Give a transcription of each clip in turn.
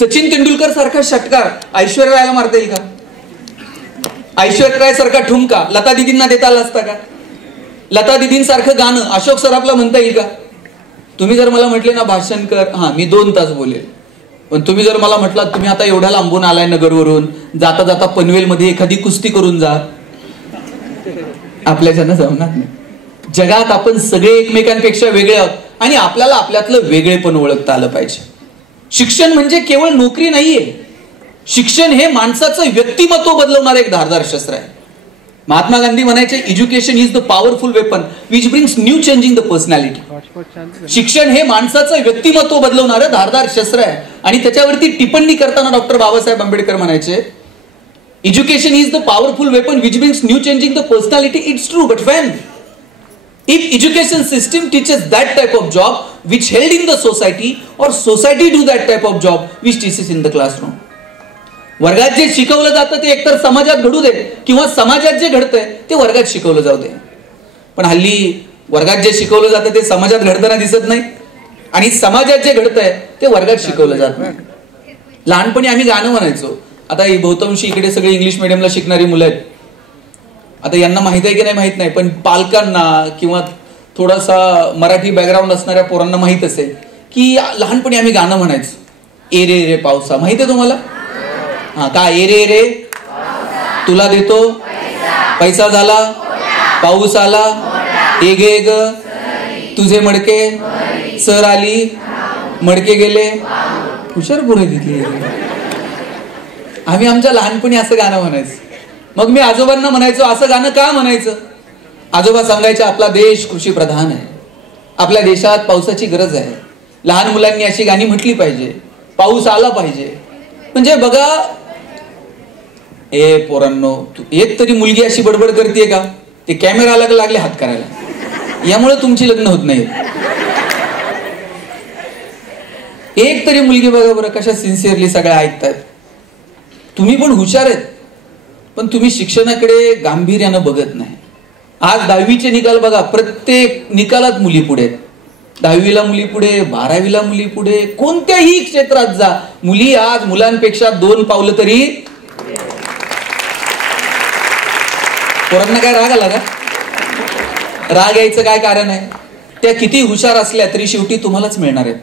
सचिन तेंडुलकर सारखा षटकार ऐश्वर्या रायला मारता येईल का? ऐश्वर्या राय सारखा ठुमका लता दिदींना देता आला असता का? लता दिदींसारखं गाणं अशोक सराफला म्हणता येईल का? तुम्ही जर मला म्हटले ना भाषण कर, हा मी 2 तास बोलेल. पण तुम्ही जर मला म्हटलात तुम्ही आता एवढ्या लांबून आलाय नगरवरून, जाता जाता पनवेल मध्ये एखादी कुस्ती करून जा, आपल्याच्यानं जमणार नाही. जगात आपण सगळे एकमेकांपेक्षा वेगळे आहोत आणि आपल्याला आपल्यातलं वेगळेपण ओळखता आलं पाहिजे. शिक्षण म्हणजे केवळ नोकरी नाहीये. शिक्षण हे माणसाचं व्यक्तिमत्व बदलवणारं एक धारदार शस्त्र आहे. महात्मा गांधी म्हणायचे education is the powerful weapon which brings new changing the personality. शिक्षण हे माणसाचं व्यक्तिमत्व बदलवणारं धारदार शस्त्र आहे. आणि त्याच्यावरती टिप्पणी करताना डॉक्टर बाबासाहेब आंबेडकर म्हणायचे education is the powerful weapon which brings new changing the personality. It's true, but when if education system teaches that type of job which held in the society or society do that type of job which teaches in the classroom. वर्गात जे शिकवलं जातं ते एकतर समाजात घडू दे किंवा समाजात जे घडतंय ते वर्गात शिकवलं जाऊ दे. पण हल्ली वर्गात जे शिकवलं जातं ते समाजात घडताना दिसत नाही आणि समाजात जे घडतंय ते वर्गात शिकवलं जात नाही. लहानपणी आम्ही गाणं म्हणायचो. आता ही बहुतांशी इकडे सगळे इंग्लिश मिडियमला शिकणारी मुलं आहेत. आता यांना माहित आहे की नाही माहित नाही, पण पालकांना किंवा थोडासा मराठी बॅकग्राऊंड असणाऱ्या पोरांना माहित असेल की लहानपणी आम्ही गाणं म्हणायचो. ए रे रे पावसा, माहित आहे तुम्हाला? हा, काय ए रे रे तुला देतो पैसा झाला पाऊस आला ए गे ग तुझे मडके सर आली मडके गेले. हुशार पुढे तिथे आम्ही आमच्या लहानपणी असं गाणं म्हणायचं. मग मी आजोबांना म्हणायचो असं गाणं का म्हणायचं? आजोबा सांगायचे आपला देश कृषी प्रधान आहे, आपल्या देशात पावसाची गरज आहे, लहान मुलांनी अशी गाणी म्हटली पाहिजे, पाऊस आला पाहिजे. म्हणजे बघा ए पोरांनो, एक तरी मुलगी अशी बडबड करते का? ते कॅमेराला लागले हात करायला, यामुळे तुमची लग्न होत नाही. एक तरी मुलगी बघा बरं कशा सिन्सिअरली सगळ्या ऐकतात. तुम्ही पण हुशार आहेत, पण तुम्ही शिक्षणाकडे गांभीर्यानं बघत नाही. आज 10वीचे निकाल बघा, प्रत्येक निकालात मुली पुढे. 10वीला मुली पुढे, 12वीला मुली पुढे, कोणत्याही क्षेत्रात जा मुली आज मुलांपेक्षा 2 पावलं तरी. पोरांना काय राग आला का? राग यायचं काय कारण आहे? त्या किती हुशार असल्या तरी शेवटी तुम्हालाच मिळणार आहेत.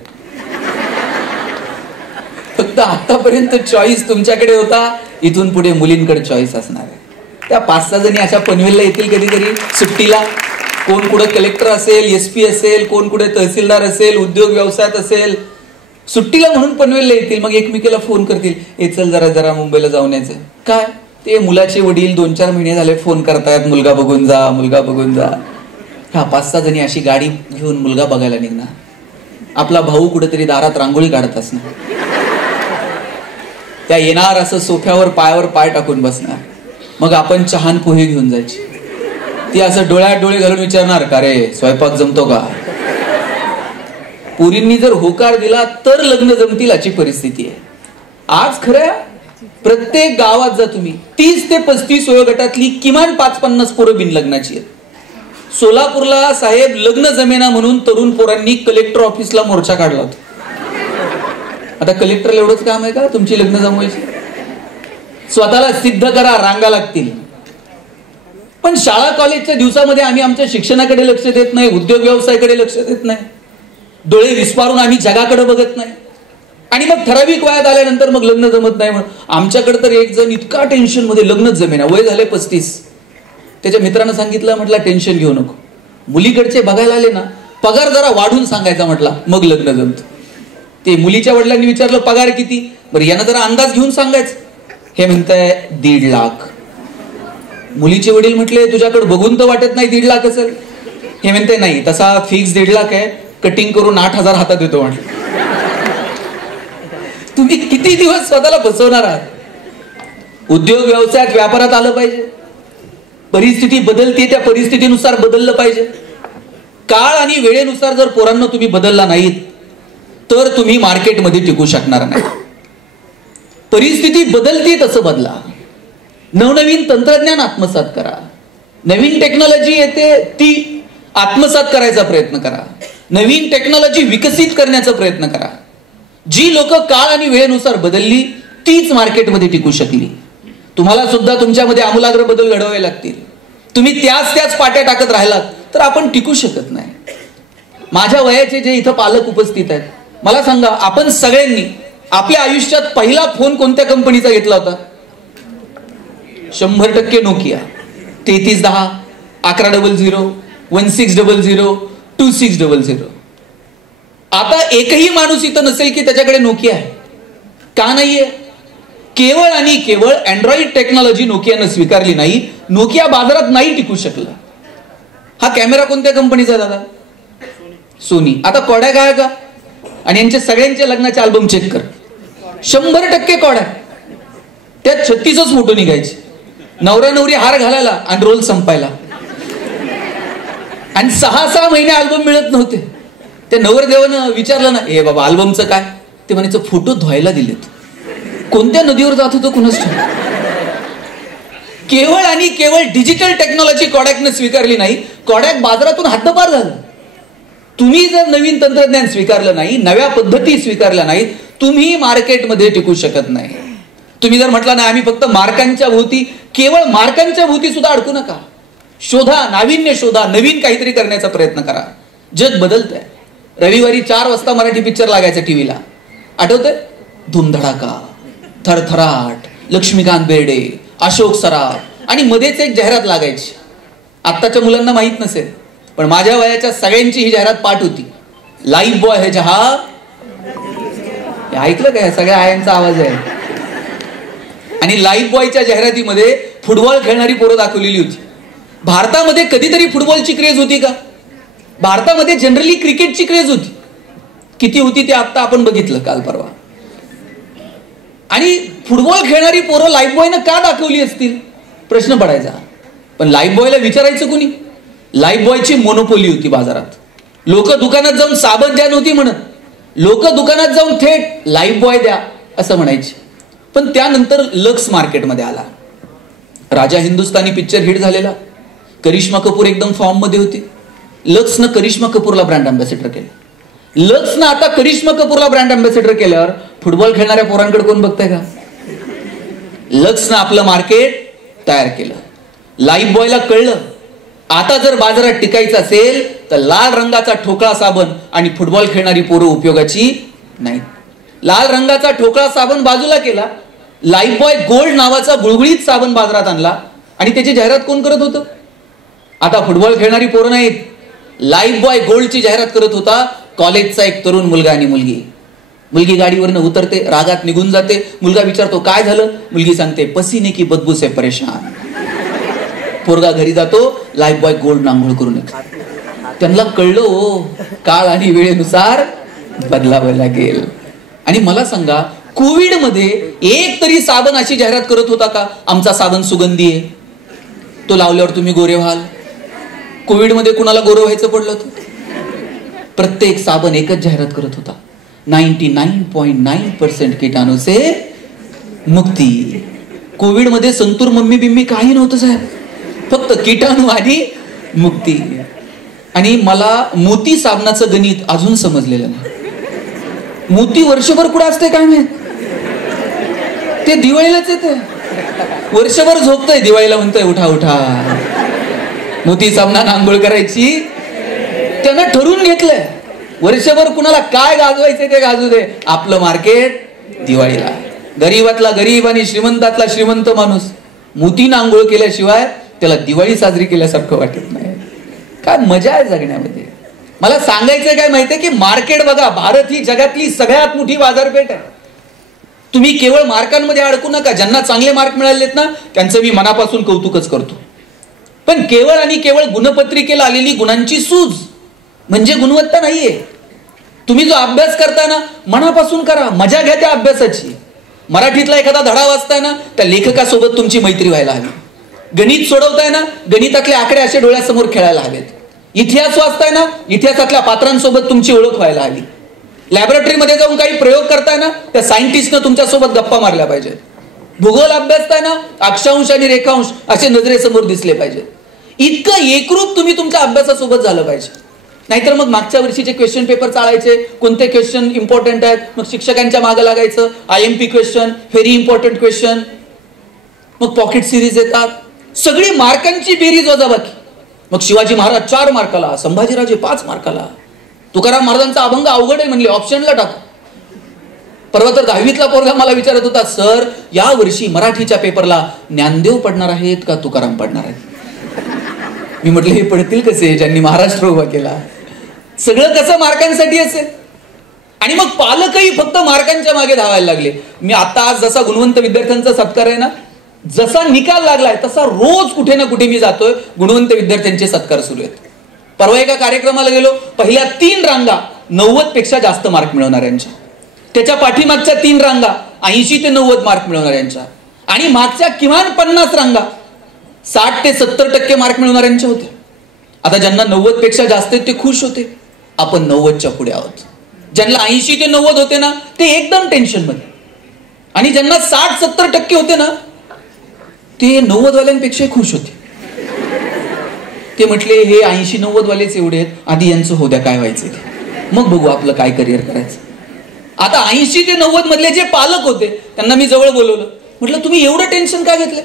फक्त आतापर्यंत चॉईस तुमच्याकडे होता, इथून पुढे मुलींकडे चॉईस असणार आहे. त्या 5-6 जणी अशा पनवेलला येतील कधीतरी सुट्टीला. कोण कुठे कलेक्टर असेल, SP असेल, कोण कुठे तहसीलदार असेल, उद्योग व्यवसायात असेल, सुट्टीला म्हणून पनवेलला येतील. मग एकमेकीला फोन करतील, ए चल जरा मुंबईला जाऊन यायचं. काय ते मुलाचे वडील 2-4 महिने झाले फोन करतायत, मुलगा बघून जा, मुलगा बघून जा. हा 5-6 जणी अशी गाडी घेऊन मुलगा बघायला निघणार. आपला भाऊ कुठेतरी दारात रांगोळी काढत असणार. त्या येणार असं सोफ्यावर पायावर पाय टाकून बसणार. मग आपण चहान पोहे घेऊन जायची. ती असं डोळ्यात डोळे घालून विचारणार का रे स्वयंपाक जमतो का? पुरींनी जर होकार दिला तर लग्न जमतील अशी परिस्थिती आहे आज. खरं प्रत्येक गावात जा तुम्ही, 30 ते 35 वयोगटातली किमान 5-50 पोरं बिनलग्नाची आहेत. सोलापूरला साहेब लग्न जमेना म्हणून तरुण पोरांनी कलेक्टर ऑफिसला मोर्चा काढला होता. आता कलेक्टरला एवढंच काम आहे का तुमची लग्न जमवायची? स्वतःला सिद्ध करा, रांगा लागतील. पण शाळा कॉलेजच्या दिवसामध्ये आम्ही आमच्या शिक्षणाकडे लक्ष देत नाही, उद्योग व्यवसायाकडे लक्ष देत नाही, डोळे विस्पारून आम्ही जगाकडे बघत नाही. आणि मग ठराविक वयात आल्यानंतर मग लग्न जमत नाही म्हणून आमच्याकडे तर एक जण इतका टेन्शन मध्ये, लग्नच जमेना, वय झाले 35. त्याच्या मित्रानं सांगितलं, म्हटलं टेन्शन घेऊ नको, मुलीकडचे बघायला आले ना पगार जरा वाढून सांगायचा, म्हटला मग लग्न जमत. ते मुलीच्या वडिलांनी विचारलं पगार किती? बरं यानं जरा अंदाज घेऊन सांगायचं. हे म्हणताय 1.5 लाख. मुलीचे वडील म्हटले तुझ्याकडे बघून तर वाटत नाही 1.5 लाख असेल. हे म्हणते नाही तसा फिक्स 1.5 लाख आहे, कटिंग करून 8,000 हातात येतो. म्हटलं तुम्ही किती दिवस स्वतःला फसवणार आहात? उद्योग व्यवसायात व्यापारात आलं पाहिजे. परिस्थिती बदलते, त्या परिस्थितीनुसार बदललं पाहिजे. काळ आणि वेळेनुसार जर पोरांना तुम्ही बदलला नाहीत तर तुम्ही मार्केटमध्ये टिकू शकणार नाही. परिस्थिती बदलते तसं बदला. नवनवीन तंत्रज्ञान आत्मसात करा. नवीन टेक्नॉलॉजी येते ती आत्मसात करायचा प्रयत्न करा. नवीन टेक्नॉलॉजी विकसित करण्याचा प्रयत्न करा. जी लोक काळ आणि वेळेनुसार बदलली तीच मार्केटमध्ये टिकू शकली. तुम्हाला सुद्धा तुमच्यामध्ये आमूलाग्र बदल घडवावे लागतील. तुम्ही त्याच पाट्या टाकत राहिलात तर आपण टिकू शकत नाही. माझ्या वयाचे जे इथं पालक उपस्थित आहेत, मला सांगा, आपण सगळ्यांनी आपल्या आयुष्यात पहिला फोन कोणत्या कंपनीचा घेतला होता? 100% नोकिया. 3310, 1100, 1600, 2600. आता एकही माणूस इथं नसेल की त्याच्याकडे नोकिया आहे. का नाहीये? केवळ आणि केवळ अँड्रॉइड टेक्नॉलॉजी नोकियानं स्वीकारली नाही. नोकिया बाजारात नाही टिकू शकला. हा कॅमेरा कोणत्या कंपनीचा दादा? सोनी. आता कॉडॅक आहे का? आणि यांचे सगळ्यांचे लग्नाचे अल्बम चेक कर, 100% कॉडॅक. त्यात 36च फोटो निघायचे. नवरा नवरी हार घालायला आणि रोल संपायला, आणि 6 महिने अल्बम मिळत नव्हते. त्या नवरदेवानं विचारलं ना, ए बाबा अल्बमचं काय? ते म्हणायचं फोटो धुवायला दिलेत. कोणत्या नदीवर जात होतं कुणाच ठाऊक. केवळ आणि केवळ डिजिटल टेक्नॉलॉजी कॉडॅकनं स्वीकारली नाही. कॉडॅक बाजारातून हद्दपार झालं. तुम्ही जर नवीन तंत्रज्ञान स्वीकारलं नाही, नव्या पद्धती स्वीकारल्या नाहीत, तुम्ही मार्केटमध्ये टिकू शकत नाही. तुम्ही जर म्हटलं नाही आम्ही फक्त मार्कांच्या भोवती, केवळ मार्कांच्या भोवती सुद्धा अडकू नका. शोधा, नाविन्य शोधा, नवीन काहीतरी करण्याचा प्रयत्न करा. जग बदलतंय. रविवारी 4 वाजता मराठी पिक्चर लागायचा टीव्हीला, आठवतंय? धूमधडाका, थरथराट, लक्ष्मीकांत बेर्डे, अशोक सराफ, आणि मध्येच एक जाहिरात लागायची. आत्ताच्या मुलांना माहित नसेल, पण माझ्या वयाच्या सगळ्यांची ही जाहिरात पाठ होती. लाईफ बॉय है जहा. ऐकलं काय? सगळ्या आयांचा आवाज आहे. आणि लाईफ बॉयच्या जाहिरातीमध्ये फुटबॉल खेळणारी पोरं दाखवलेली होती. भारतामध्ये कधीतरी फुटबॉलची क्रेज होती का? भारतामध्ये जनरली क्रिकेटची क्रेज होती. किती होती ते आता आपण बघितलं काल परवा. आणि फुटबॉल खेळणारी पोरं लाईफ बॉयनं का दाखवली असतील प्रश्न पडायचा. पण लाईफ बॉयला विचारायचं कुणी? लाईफ बॉयची मोनोपोली होती बाजारात. लोक दुकानात जाऊन साबण द्या नव्हती म्हणत, लोक दुकानात जाऊन थेट लाईफ बॉय द्या असं म्हणायचे. पण त्यानंतर लक्स मार्केटमध्ये आला. राजा हिंदुस्तानी पिक्चर हिट झालेला. करिश्मा कपूर एकदम फॉर्म मध्ये होती. लक्सनं करिश्मा कपूरला ब्रँड अँबॅसेडर केलं. लक्सनं आता करिश्मा कपूरला ब्रँड अँबॅसेडर केल्यावर फुटबॉल खेळणाऱ्या पोरांकडे कोण बघताय का? लक्सनं आपलं मार्केट तयार केलं. लाईफ बॉयला कळलं आता जर बाजारात टिकायचं असेल तर लाल रंगाचा ठोकळा साबण आणि फुटबॉल खेळणारी पोरं उपयोगाची नाहीत. लाल रंगाचा ठोकळा साबण बाजूला केला. लाईफ बॉय गोल्ड नावाचा गुळगुळीत साबण बाजारात आणला आणि त्याची जाहिरात कोण करत होतं? आता फुटबॉल खेळणारी पोरं नाहीत, लाईफ बॉय गोल्डची जाहिरात करत होता कॉलेजचा एक तरुण मुलगा आणि मुलगी. मुलगी गाडीवरनं उतरते, रागात निघून जाते. मुलगा विचारतो काय झालं? मुलगी सांगते पसीने की बदबू से परेशान. पोरगा घरी जातो, लाईफ बॉय गोल्ड आंघोळ करून येतो. त्यांना कळलं हो, काळ आणि वेळेनुसार बदलावं लागेल. आणि मला सांगा, कोविड मध्ये एक तरी साबण अशी जाहिरात करत होता का आमचा साबण सुगंधी आहे, तो लावल्यावर तुम्ही गोरे व्हाल? कोविड मध्ये कुणाला गोरं व्हायचं पडलं होतं? प्रत्येक साबण एकच जाहिरात करत होता, 99.9% कीटाणू से मुक्ती. कोविड मध्ये संतूर मम्मी बिम्मी काही नव्हतं साहेब, फक्त कीटाणू आणि मुक्ती. आणि मला मोती साबणाचं गणित अजून समजलेलं नाही. मोती वर्षभर कुठं असते काय माहित? ते दिवाळीलाच येते. वर्षभर झोपतंय, दिवाळीला म्हणतोय उठा उठा मोती साबणानं आंघोळ करायची. त्यानं ठरवून घेतलंय वर्षभर कुणाला काय गाजवायचंय ते गाजू दे, आपलं मार्केट दिवाळीला. गरीबातला गरीब आणि श्रीमंतातला श्रीमंत माणूस मोतीनं आंघोळ केल्याशिवाय त्याला दिवाळी साजरी केल्यासारखं वाटत नाही. काय मजा आहे जगण्यामध्ये. मला सांगायचं काय माहितीये की मार्केट बघा, भारत ही जगातली सगळ्यात मोठी बाजारपेठ आहे. तुम्ही केवळ मार्कांमध्ये अडकू नका. ज्यांना चांगले मार्क मिळालेत ना त्यांचं मी मनापासून कौतुकच करतो. पण केवळ आणि केवळ गुणपत्रिकेला आलेली गुणांची सूज म्हणजे गुणवत्ता नाहीये. तुम्ही जो अभ्यास करताय ना मनापासून करा, मजा घ्या त्या अभ्यासाची. मराठीतला एखादा धडा वाचताय ना त्या लेखकासोबत तुमची मैत्री व्हायला हवी. गणित सोडवताय ना गणितातले आकडे असे डोळ्यासमोर खेळायला हवेत. इतिहास वाचताय ना इतिहासातल्या पात्रांसोबत तुमची ओळख व्हायला हवी. लॅबोरेटरीमध्ये जाऊन काही प्रयोग करताय ना त्या सायंटिस्टनं तुमच्यासोबत गप्पा मारल्या पाहिजेत. भूगोल अभ्यासताय ना अक्षांश आणि रेखांश असे नजरेसमोर दिसले पाहिजेत. इतकं एकरूप तुम्ही तुमच्या अभ्यासासोबत झालं पाहिजे. नाहीतर मग मागच्या वर्षीचे क्वेश्चन पेपर चाळायचे, कोणते क्वेश्चन इम्पॉर्टंट आहेत, मग शिक्षकांच्या मागे लागायचं, IMP question, very important question, मग पॉकेट सिरीज येतात, सगळी मार्कांची बेरीज वजाबाकी. मग शिवाजी महाराज 4 मार्काला, संभाजीराजे 5 मार्काला, तुकाराम महाराजांचा अभंग अवघड आहे म्हणले, ऑप्शनला टाका. परवा तर 10वीतला पोरगा मला विचारत होता, सर या वर्षी मराठीच्या पेपरला ज्ञानदेव पडणार आहेत का तुकाराम पडणार आहेत? मी म्हटलं हे पडतील कसे ज्यांनी महाराष्ट्र उभा केला. सगळं कसं मार्कांसाठी असेल. आणि मग पालकही फक्त मार्कांच्या मागे धावायला लागले. मी आता आज जसा गुणवंत विद्यार्थ्यांचा सत्कार आहे ना, जसा निकाल लागलाय तसा रोज कुठे ना कुठे मी जातोय, गुणवंत विद्यार्थ्यांचे सत्कार सुरू आहेत. परवा एका कार्यक्रमाला गेलो, पहिल्या 3 रांगा 90 पेक्षा जास्त मार्क मिळवणाऱ्यांच्या, त्याच्या पाठीमागच्या 3 रांगा 80 ते 90 मार्क मिळवणाऱ्यांच्या, आणि मागच्या किमान 50 रांगा 60 ते 70% मार्क मिळवणाऱ्यांच्या होत्या. आता ज्यांना 90 पेक्षा जास्त आहेत ते खुश होते, आपण 90च्या पुढे आहोत. ज्यांना 80 ते 90 होते ना ते एकदम टेन्शन मध्ये, आणि ज्यांना 60-70% होते ना ते 90 वाल्यांपेक्षा खुश होते. ते म्हटले हे 80-90 वालेच एवढे आहेत, आधी यांचं होऊ द्या, काय व्हायचं ते मग बघू आपलं काय करिअर करायचं. आता 80 ते 90 मधले जे पालक होते त्यांना मी जवळ बोलवलं, म्हटलं तुम्ही एवढं टेन्शन काय घेतलं?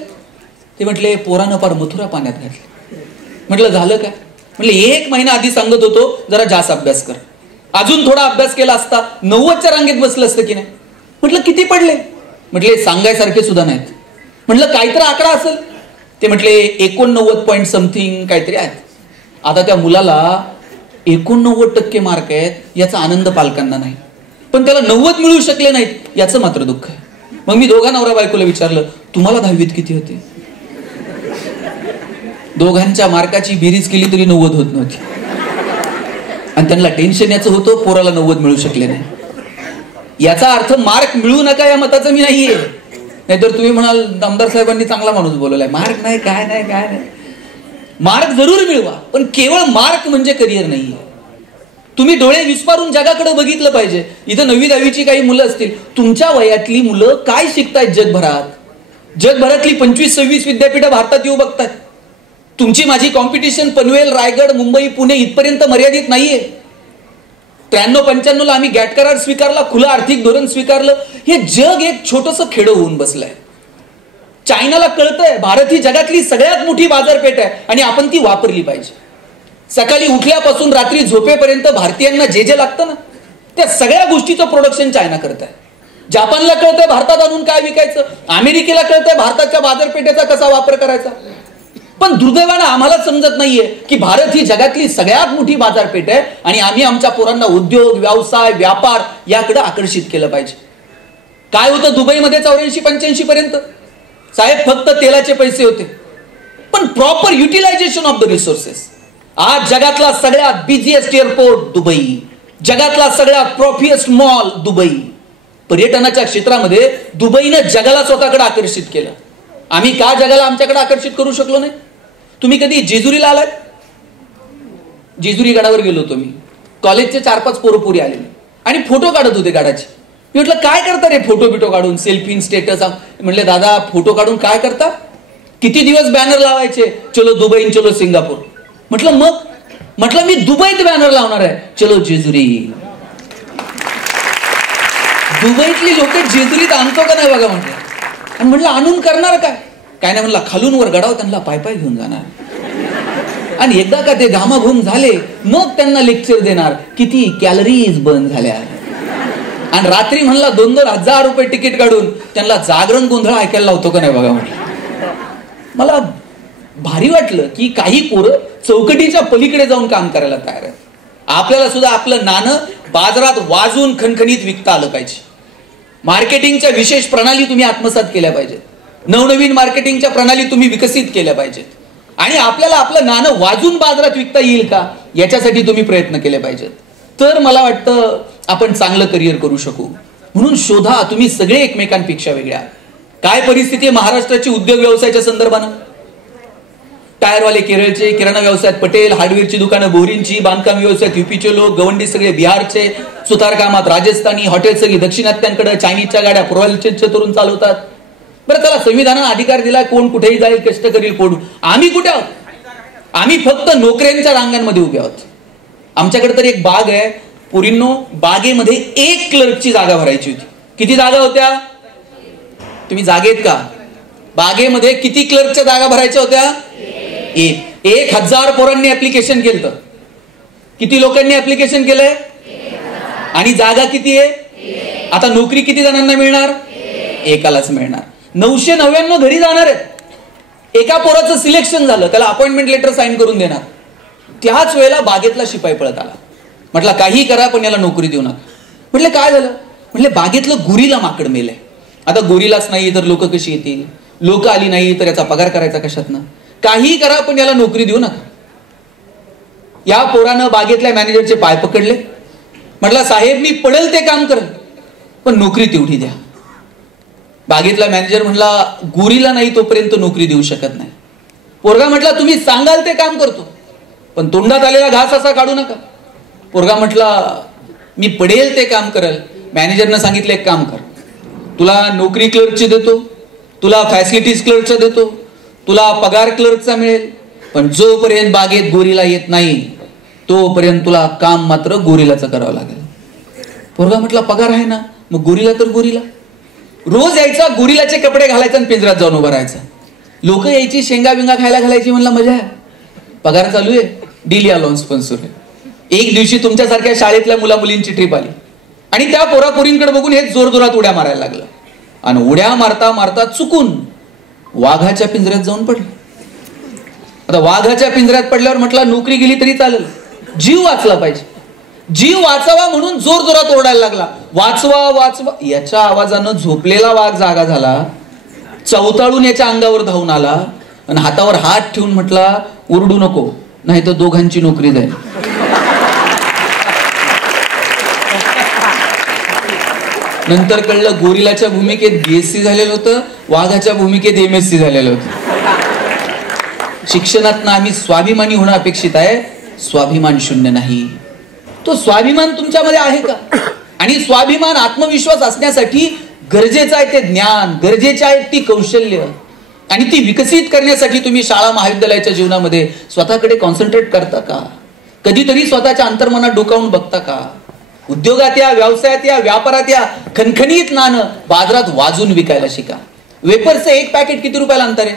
ते म्हटले पोरानं पार मथुरा पाण्यात घातलं. म्हटलं झालं काय? म्हटलं 1 महिना आधी सांगत होतो जरा जास्त अभ्यास कर, अजून थोडा अभ्यास केला असता 90च्या रांगेत बसलं असतं की नाही. म्हटलं किती पडले? म्हटले सांगायसारखे सुद्धा नाहीत. म्हटलं काहीतरी आकडा असेल. ते म्हटले 89 पॉइंट समथिंग काहीतरी आहेत. आता त्या मुलाला 89% मार्क आहेत याचा आनंद पालकांना नाही, पण त्याला 90 मिळू शकले नाहीत याचं मात्र दुःख आहे. मग मी दोघा नवरा बायकोला विचारलं, तुम्हाला 10वीत किती होते? दोघांच्या मार्काची बेरीज केली तरी 90 होत नव्हती, आणि त्यांना टेन्शन याचं होतं पोराला 90 मिळू शकले नाही. याचा अर्थ मार्क मिळू नका या मताचं मी नाहीये. नाहीतर तुम्ही म्हणाल आमदार साहेबांनी चांगला माणूस बोलवलाय, मार्क नाही काय नाही काय नाही. मार्क जरूर मिळवा, पण केवळ मार्क म्हणजे करिअर नाहीये. तुम्ही डोळे विस्पारून जगाकडे बघितलं पाहिजे. इथं 9वी-10वीची काही मुलं असतील, तुमच्या वयातली मुलं काय शिकतायत जगभरात? जगभरातली 25-26 विद्यापीठं भारतात येऊ बघतात. तुमची माझी कॉम्पिटिशन पनवेल, रायगड, मुंबई, पुणे इथपर्यंत मर्यादित नाहीये. 93-95 ला आम्ही गॅट करार स्वीकारला, खुलं आर्थिक धोरण स्वीकारलं. हे जग एक छोटंसं खेडं होऊन बसलंय. चायनाला कळतंय भारत ही जगातली सगळ्यात मोठी बाजारपेठ आहे आणि आपण ती वापरली पाहिजे. सकाळी उठल्यापासून रात्री झोपेपर्यंत भारतीयांना जे जे लागतं ना त्या सगळ्या गोष्टीचं प्रोडक्शन चायना करत आहे. जपानला कळतंय भारतात आणून काय विकायचं, अमेरिकेला कळतंय भारताच्या बाजारपेठेचा कसा वापर करायचा. पण दुर्दैवानं आम्हाला समजत नाहीये की भारत ही जगातली सगळ्यात मोठी बाजारपेठ आहे आणि आम्ही आमच्या पोरांना उद्योग, व्यवसाय, व्यापार याकडे आकर्षित केलं पाहिजे. काय होतं दुबईमध्ये 84-85 पर्यंत साहेब फक्त तेलाचे पैसे होते, पण proper utilisation of the resources. आज जगातला सगळ्यात बिझिएस्ट एअरपोर्ट दुबई, जगातला सगळ्यात प्रॉफिएस्ट मॉल दुबई. पर्यटनाच्या क्षेत्रामध्ये दुबईनं जगाला स्वतःकडे आकर्षित केलं. आम्ही का जगाला आमच्याकडे आकर्षित करू शकलो नाही? तुम्ही कधी जेजुरीला आलात? जेजुरी गडावर गेलो होतो मी. कॉलेजचे 4-5 पोरपुरी आलेले आणि फोटो काढत होते गडाचे. मी म्हटलं काय करता रे फोटो बिटो काढून, सेल्फी स्टेटस? म्हणले दादा फोटो काढून काय करता? किती दिवस बॅनर लावायचे, चलो दुबई चलो सिंगापूर. म्हटलं मग? म्हटलं मी दुबईत बॅनर लावणार आहे, चलो जेजुरी. दुबईतली लोक जेजुरीत आणतो का नाही बघा म्हटलं. आणि म्हटलं आणून करणार काय? काय नाही म्हणला, खालून वर गडावर त्यांना पाय घेऊन जाणार आणि एकदा का ते घामाघूम झाले मग त्यांना लेक्चर देणार किती कॅलरीज बर्न झाल्या. आणि रात्री म्हणला 2-2 हजार रुपये तिकीट काढून त्यांना जागरण गोंधळ ऐकायला लावतो का नाही बघा म्हटलं. मला भारी वाटलं की काही पोरं चौकटीच्या पलीकडे जाऊन काम करायला तयार आहेत. आपल्याला सुद्धा आपलं नाणं बाजारात वाजून खणखणीत विकता आलं पाहिजे. मार्केटिंगच्या विशेष प्रणाली तुम्ही आत्मसात केल्या पाहिजेत. नवनवीन मार्केटिंगच्या प्रणाली तुम्ही विकसित केल्या पाहिजेत. आणि आपल्याला आपलं नाणं वाजून बाजारात विकता येईल का याच्यासाठी तुम्ही प्रयत्न केले पाहिजेत. तर मला वाटतं आपण चांगलं करिअर करू शकू. म्हणून शोधा तुम्ही सगळे एकमेकांपेक्षा वेगळ्या. काय परिस्थिती आहे महाराष्ट्राची उद्योग व्यवसायाच्या संदर्भानं? टायरवाले केरळचे, किराणा व्यवसायात पटेल, हार्डवेअरची दुकानं बोरींची, बांधकाम व्यवसायात युपीचे लोक, गवंडी सगळे बिहारचे, सुतारकामात राजस्थानी, हॉटेल सगळी दक्षिणात्यांकडे, चायनीजच्या गाड्या पूर्वांचलचे तरुण चालवतात. बरं त्याला संविधानाने अधिकार दिलाय कोण कुठेही जाईल, कष्ट करील, पोडू. आम्ही कुठे आहोत? आम्ही फक्त नोकऱ्यांच्या रांगांमध्ये उभे आहोत. आमच्याकडे तर एक बाग आहे, पोरींनो, बागेमध्ये 1 क्लर्कची जागा भरायची होती. किती जागा होत्या? तुम्ही जागेत का? बागेमध्ये किती क्लर्कच्या जागा भरायच्या होत्या? 1000 पोरांनी ऍप्लिकेशन केलं. किती लोकांनी ऍप्लिकेशन केलंय? आणि जागा किती आहे? आता नोकरी किती जणांना मिळणार? एकालाच मिळणार. 999 घरी जाणार आहेत. एका पोराचं सिलेक्शन झालं, त्याला अपॉइंटमेंट लेटर साईन करून देणार. त्याच वेळेला बागेतला शिपाई पळत आला. म्हटलं काही करा पण याला नोकरी देऊ नका. म्हटलं काय झालं? म्हटलं बागेतलं गोरीला माकड मेलंय. आता गोरीलाच नाही तर लोक कशी येतील? लोक आली नाही तर याचा पगार करायचा कशातनं? काही करा पण याला नोकरी देऊ नका. या पोरानं बागेतल्या मॅनेजरचे पाय पकडले. म्हटलं साहेब मी पडेल ते काम करेल पण नोकरी तेवढी द्या. बागेतला मॅनेजर म्हणला गोरीला नाही तोपर्यंत नोकरी देऊ शकत नाही. पोरगा म्हटला तुम्ही सांगाल ते काम करतो पण तोंडात आलेला घास असा काढू नका. पोरगा म्हटला मी पडेल ते काम करेल. मॅनेजरनं सांगितलं एक काम कर, तुला नोकरी क्लर्कची देतो, तुला फॅसिलिटीज क्लर्कचा देतो, तुला पगार क्लर्कचा मिळेल, पण जोपर्यंत बागेत गोरीला येत नाही तोपर्यंत तुला काम मात्र गोरीलाचं करावं लागेल. पोरगा म्हटला पगार आहे ना, मग गोरीला तर गोरीला. रोज यायचा, गोरीलाचे कपडे घालायचा आणि पिंजऱ्यात जाऊन उभा राहायचा. लोक यायची, शेंगा बिंगा खायला घालायची. म्हणला मजा आहे, पगार चालू आहे, डेली अलाउन्स पण सुरू आहे. एक दिवशी तुमच्यासारख्या शाळेतल्या मुला मुलींची ट्रिप आली आणि त्या पोरापोरींकडे बघून हे जोरजोरात उड्या मारायला लागलं आणि उड्या मारता मारता चुकून वाघाच्या पिंजऱ्यात जाऊन पडलं. आता वाघाच्या पिंजऱ्यात पडल्यावर म्हटलं नोकरी गेली तरी चालेल, जीव वाचला पाहिजे. जीव वाचावा म्हणून जोर जोरात ओरडायला लागला, वाचवा वाचवा. याच्या आवाजानं झोपलेला वाघ जागा झाला, चवताळून याच्या अंगावर धावून आला आणि हातावर हात ठेवून म्हटला ओरडू नको नाही तर दोघांची नोकरी जाईल. नंतर कळलं गोरिलाच्या भूमिकेत बीएससी झालेलं होतं, वाघाच्या भूमिकेत एमएससी झालेलं होतं. शिक्षणातनं आम्ही स्वाभिमानी होणं अपेक्षित आहे, स्वाभिमान शून्य नाही. तो स्वाभिमान तुमच्यामध्ये आहे का? आणि स्वाभिमान आत्मविश्वास असण्यासाठी गरजेचं आहे ते ज्ञान, गरजेचे आहे ती कौशल्य, आणि ती विकसित करण्यासाठी तुम्ही शाळा महाविद्यालयाच्या जीवनामध्ये स्वतःकडे कॉन्सन्ट्रेट करता का? कधीतरी स्वतःच्या अंतर्मनात डोकावून बघता का? उद्योगात या, व्यवसायात या, व्यापारात या, खणखणीत नाणं बाजारात वाजून विकायला शिका. वेफरचं एक पॅकेट किती रुपयाला अंतर आहे?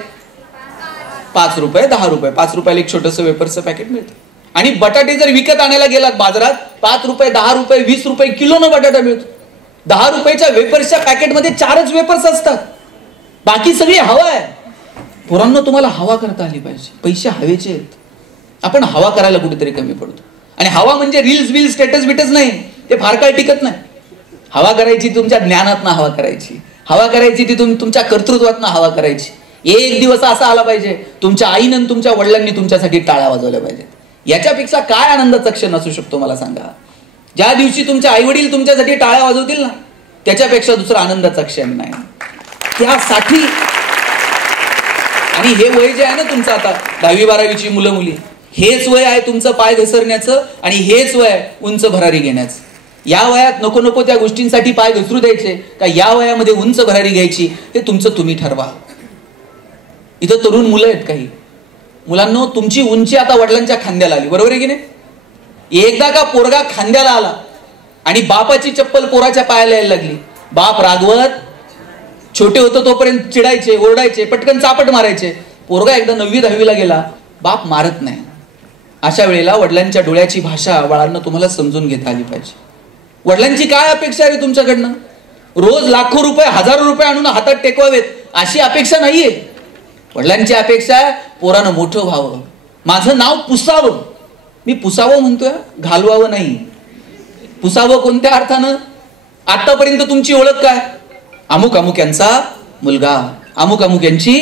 5 रुपये, 10 रुपये. 5 रुपयाला एक छोटंसं वेफरचं पॅकेट मिळतं. आणि बटाटे जर विकत आणायला गेलात बाजारात 5 रुपये, 10 रुपये, 20 रुपये किलोनं बटाटा मिळतो. 10 रुपयाच्या वेफर्सच्या पॅकेटमध्ये 4च वेफर्स असतात, बाकी सगळी हवा आहे. पोरांनो तुम्हाला हवा करता आली पाहिजे. पैसे हवेचे आहेत, आपण हवा करायला कुठेतरी कमी पडतो. आणि हवा म्हणजे रील्स बिल स्टेटस बिटस नाही, ते फार काळ टिकत नाही. हवा करायची तुमच्या ज्ञानातनं हवा करायची, हवा करायची ती तुमच्या कर्तृत्वातनं हवा करायची. एक दिवस असा आला पाहिजे तुमच्या आईनं तुमच्या वडिलांनी तुमच्यासाठी टाळ्या वाजवल्या पाहिजेत. याच्यापेक्षा काय आनंदाचा क्षण असू शकतो मला सांगा? ज्या दिवशी तुमचे आई वडील तुमच्यासाठी टाळ्या वाजवतील ना, त्याच्यापेक्षा दुसरा आनंदाचा क्षण नाही. त्यासाठी आणि हे वय जे आहे ना तुमचं आता 10वी 12वीची मुलं मुली, हेच वय आहे तुमचं पाय घसरण्याचं आणि हेच वय आहे उंच भरारी घेण्याचं. या वयात नको नको त्या गोष्टींसाठी पाय घसरू द्यायचे का या वयामध्ये उंच भरारी घ्यायची, हे तुमचं तुम्ही ठरवा. इथं तरुण मुलं आहेत काही. मुलांनो तुमची उंची आता वडिलांच्या खांद्याला आली, बरोबर आहे की नाही? एकदा का पोरगा खांद्याला आला आणि बापाची चप्पल पोराच्या पायाला यायला लागली, बाप रागवत, छोटे होतं तोपर्यंत चिडायचे, ओरडायचे, पटकन चापट मारायचे. पोरगा एकदा 9वी 10वीला गेला, बाप मारत नाही. अशा वेळेला वडिलांच्या डोळ्याची भाषा बाळांना तुम्हाला समजून घेता आली पाहिजे. वडिलांची काय अपेक्षा आहे तुमच्याकडनं? रोज लाखो रुपये, हजारो रुपये आणून हातात टेकवावेत अशी अपेक्षा नाहीये. वडिलांची अपेक्षा आहे पोरानं मोठं व्हावं, माझं नाव पुसावं. मी पुसावं म्हणतोय, घालवावं नाही. पुसावं कोणत्या अर्थानं? आतापर्यंत तुमची ओळख काय? अमुक अमुक यांचा मुलगा, अमुक अमुक यांची.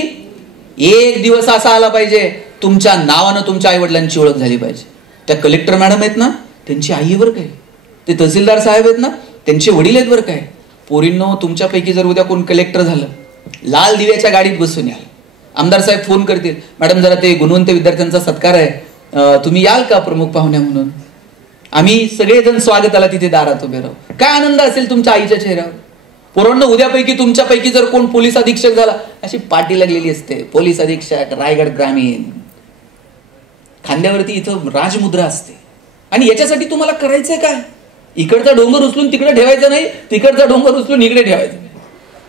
एक दिवस असा आला पाहिजे तुमच्या नावानं तुमच्या आई वडिलांची ओळख झाली पाहिजे. त्या कलेक्टर मॅडम आहेत ना, त्यांची आई वर काय, ते तहसीलदार साहेब आहेत ना, त्यांचे वडील आहेत वर काय. पोरींनो तुमच्यापैकी जर उद्या कोण कलेक्टर झालं, लाल दिव्याच्या गाडीत बसून याल. आमदार साहेब फोन करतील, मॅडम जरा ते गुणवंत विद्यार्थ्यांचा सत्कार आहे, तुम्ही याल का प्रमुख पाहुण्या म्हणून? आम्ही सगळेजण स्वागताला तिथे दारात उभे राहू. काय आनंद असेल तुमच्या आईच्या चेहऱ्यावर. पोरांनो उद्यापैकी तुमच्यापैकी जर कोण पोलीस अधीक्षक झाला, अशी पाटी लागलेली असते, पोलीस अधीक्षक रायगड ग्रामीण, खांद्यावरती इथं राजमुद्रा असते. आणि याच्यासाठी तुम्हाला करायचंय काय? इकडचा डोंगर उचलून तिकडे ठेवायचा नाही, तिकडचा डोंगर उचलून इकडे ठेवायचा.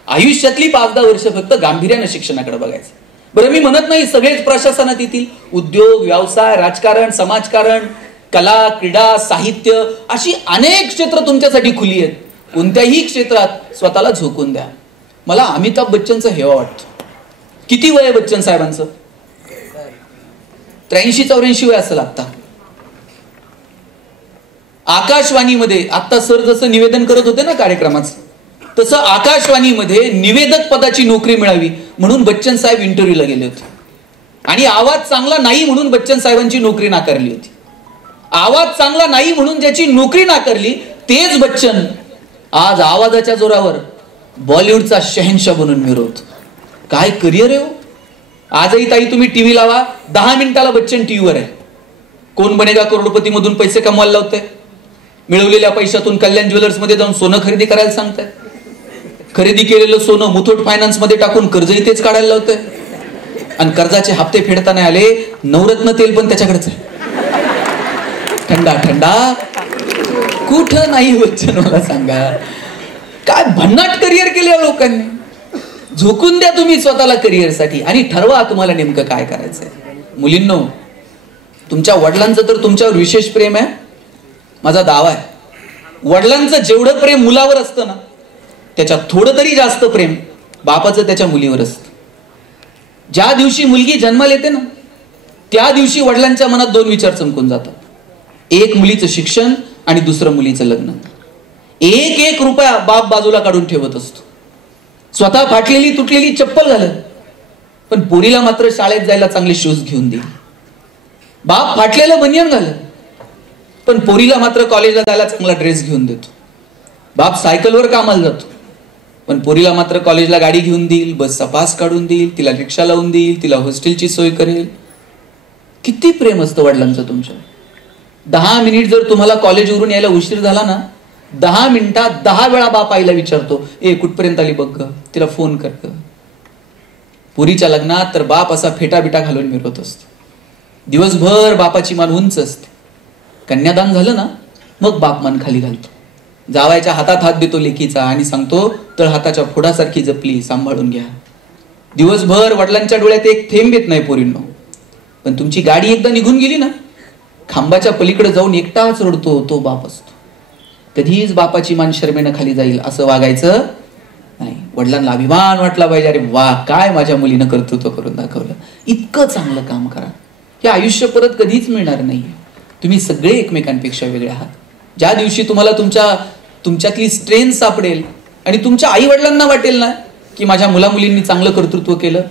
आयुष्यातली 5-10 वर्ष फक्त गांभीर्यानं शिक्षणाकडे बघायचं. बरं, मी म्हणत नाही सगळेच प्रशासनात येतील. उद्योग, व्यवसाय, राजकारण, समाजकारण, कला, क्रीडा, साहित्य अशी अनेक क्षेत्र तुमच्यासाठी खुली आहेत. कोणत्याही क्षेत्रात स्वतःला झोकून द्या. मला अमिताभ बच्चनचं हेवा वाटतं. किती वय आहे बच्चन साहेबांचं? 83-84 वय असेल आता. आकाशवाणीमध्ये आता सर जसं निवेदन करत होते ना कार्यक्रमाचं, तसं आकाशवाणीमध्ये निवेदक पदाची नोकरी मिळावी म्हणून बच्चन साहेब इंटरव्ह्यूला गेले होते. आणि आवाज चांगला नाही म्हणून बच्चन साहेबांची नोकरी नाकारली होती. आवाज चांगला नाही म्हणून ज्याची नोकरी नाकारली तेच बच्चन आज आवाजाच्या जोरावर बॉलिवूडचा शहनशाह बनून मिरवतो. काय करिअर आहे हो. आजही ताई तुम्ही टीव्ही लावा, 10 मिनिटाला बच्चन टीव्हीवर आहे. कोण बनेगा करोडपती मधून पैसे कमवायला लावतंय. मिळवलेल्या पैशातून कल्याण ज्वेलर्स मध्ये जाऊन सोनं खरेदी करायला सांगताय. खरेदी केलेलं सोनं मुथूट फायनान्स मध्ये टाकून कर्जही तेच काढायला लावतंय. आणि कर्जाचे हप्ते फेडताना आले, नवरत्न तेल पण त्याच्याकडेच आहे. थंडा थंडा कुठं नाही बच्चन, मला सांगा. काय भन्नाट करिअर केले लोकांनी. झोकून द्या तुम्ही स्वतःला करिअरसाठी आणि ठरवा तुम्हाला नेमकं काय करायचंय. मुलींनो, तुमच्या वडिलांचं तर तुमच्यावर विशेष प्रेम आहे. माझा दावा आहे, वडिलांचं जेवढं प्रेम मुलावर असतं ना, त्याच्यात थोडं तरी जास्त प्रेम बापाचं त्याच्या मुलीवर असतं. ज्या दिवशी मुलगी जन्माला येते ना, त्या दिवशी वडिलांच्या मनात 2 विचार चमकून जातात. एक मुलीचं शिक्षण आणि दुसरं मुलीचं लग्न. 1-1 रुपया बाप बाजूला काढून ठेवत असतो. स्वतः फाटलेली तुटलेली चप्पल घालत, पण पोरीला मात्र शाळेत जायला चांगले शूज घेऊन देईल. बाप फाटलेलं बनियान घालत, पण पोरीला मात्र कॉलेजला जायला चांगला ड्रेस घेऊन देतो. बाप सायकलवर कामाला जातो, पण पोरीला मात्र कॉलेजला गाडी घेऊन देईल, बसचा पास काढून देईल, तिला रिक्षा लावून देईल, तिला हॉस्टेलची सोय करेल. किती प्रेम असतं वडिलांचं तुमच्या. 10 मिनिट जर तुम्हाला कॉलेजवरून यायला उशीर झाला ना, 10 मिनिटात 10 वेळा बाप आईला विचारतो, ए कुठपर्यंत आली बघ, तिला फोन कर. पुरीच्या लग्नात तर बाप असा फेटाबिटा घालून मिरवत असतो. दिवसभर बापाची मान उंच असते. कन्यादान झालं ना, मग बाप मान खाली घालतो. जावायच्या हातात हात देतो लेकीचा आणि सांगतो, तळ हाताच्या फोडासारखी जपली, सांभाळून घ्या. दिवसभर वडिलांच्या डोळ्यात एक थेंब येत नाही पोरींनो. पण तुमची गाडी एकदा निघून गेली ना, खांबाच्या पलीकडे जाऊन एकटाच रडतो तो बाप असतो. कधीच बापाची मान शर्मेनं खाली जाईल असं वागायचं नाही. वडिलांना अभिमान वाटला पाहिजे, अरे वा काय माझ्या मुलीनं कर्तृत्व करून दाखवलं, इतकं चांगलं काम करा. हे आयुष्य परत कधीच मिळणार नाही. तुम्ही सगळे एकमेकांपेक्षा वेगळे आहात. ज्या दिवशी तुम्हाला तुमच्यातली स्ट्रेंथ सापडेल आणि तुमच्या आई वडिलांना वाटेल ना की माझ्या मुलामुलींनी चांगलं कर्तृत्व केलं,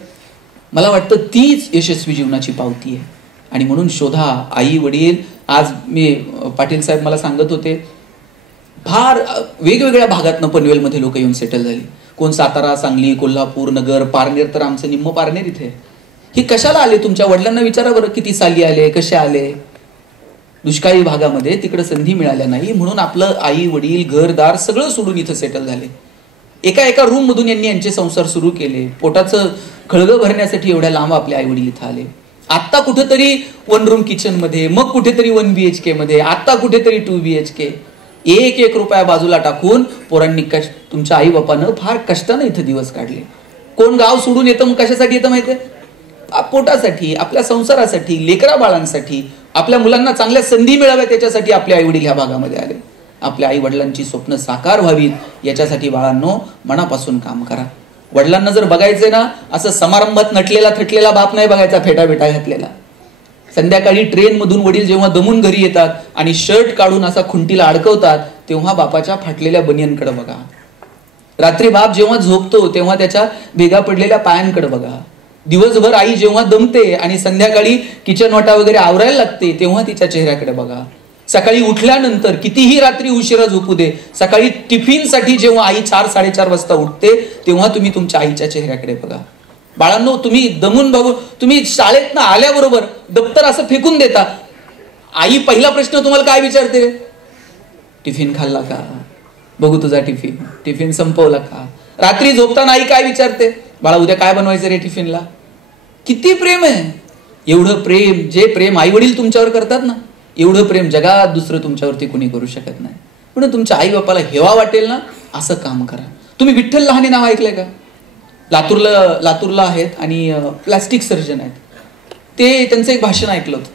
मला वाटतं तीच यशस्वी जीवनाची पावती आहे. आणि म्हणून शोधा आई वडील. आज मी पाटील साहेब मला सांगत होते, फार वेगवेगळ्या भागातनं पनवेलमध्ये लोक येऊन सेटल झाली. कोण सातारा, सांगली, कोल्हापूर, नगर, पारनेर, तर आमचं निम्म पारनेर इथे. हे कशाला आले? तुमच्या वडिलांना विचारा बरं, किती साली आले, कसे आले. दुष्काळी भागामध्ये तिकडे संधी मिळाल्या नाही म्हणून आपलं आई वडील घरदार सगळं सोडून इथं सेटल झाले. एका रूम मधून यांनी यांचे संसार सुरू केले. पोटाचं खळगं भरण्यासाठी एवढ्या लांब आपले आई वडील इथं आले. आता कुठेतरी 1 रूम किचन मध्ये, मग कुठेतरी 1 BHK मध्ये, आता कुठेतरी 2 BHK. 1-1 रुपया बाजूला टाकून पोरांनी तुमच्या आई बापानं फार कष्टानं इथं दिवस काढले. कोण गाव सोडून येतं मग कशासाठी येतं माहितीये? पोटासाठी, आपल्या संसारासाठी, लेकरा बाळांसाठी, आपल्या मुलांना चांगल्या संधी मिळाव्या त्याच्यासाठी आपले आई वडील ह्या भागामध्ये आले. आपल्या आई वडिलांची स्वप्न साकार व्हावीत याच्यासाठी बाळांनो मनापासून काम करा. वडिलांना जर बघायचंय ना, असं समारंभात नटलेला थटलेला बाप नाही बघायचा, फेटाफेटा घातलेला. संध्याकाळी ट्रेन मधून वडील जेव्हा दमून घरी येतात आणि शर्ट काढून असा खुंटीला अडकवतात, तेव्हा बापाच्या फाटलेल्या बनियनकडे बघा. रात्री बाप जेव्हा झोपतो तेव्हा त्याच्या भेगा पडलेल्या पायांकडे बघा. दिवसभर आई जेव्हा दमते आणि संध्याकाळी किचन वाटा वगैरे आवरायला लागते तेव्हा तिच्या चेहऱ्याकडे बघा. सकाळी उठल्यानंतर कितीही रात्री उशिरा झोपू दे, सकाळी टिफिनसाठी जेव्हा आई 4-4:30 वाजता उठते तेव्हा तुम्ही तुमच्या आईच्या चेहऱ्याकडे बघा. बाळांनो, तुम्ही दमून बघू, तुम्ही शाळेतनं आल्याबरोबर दप्तर असं फेकून देता. आई पहिला प्रश्न तुम्हाला काय विचारते? टिफिन खाल्ला का? बघू तुझा टिफिन संपवला का? रात्री झोपताना आई काय विचारते? बाळा उद्या काय बनवायचं रे टिफिनला? किती प्रेम आहे. एवढं प्रेम, जे प्रेम आई वडील तुमच्यावर करतात ना, एवढं प्रेम जगात दुसरं तुमच्यावरती कोणी करू शकत नाही. म्हणून तुमच्या आई बापाला हेवा वाटेल ना असं काम करा. तुम्ही विठ्ठल लहाने नाव ऐकलंय का? लातूरला आहेत आणि प्लास्टिक सर्जन आहेत. ते त्यांचं एक भाषण ऐकलं होतं.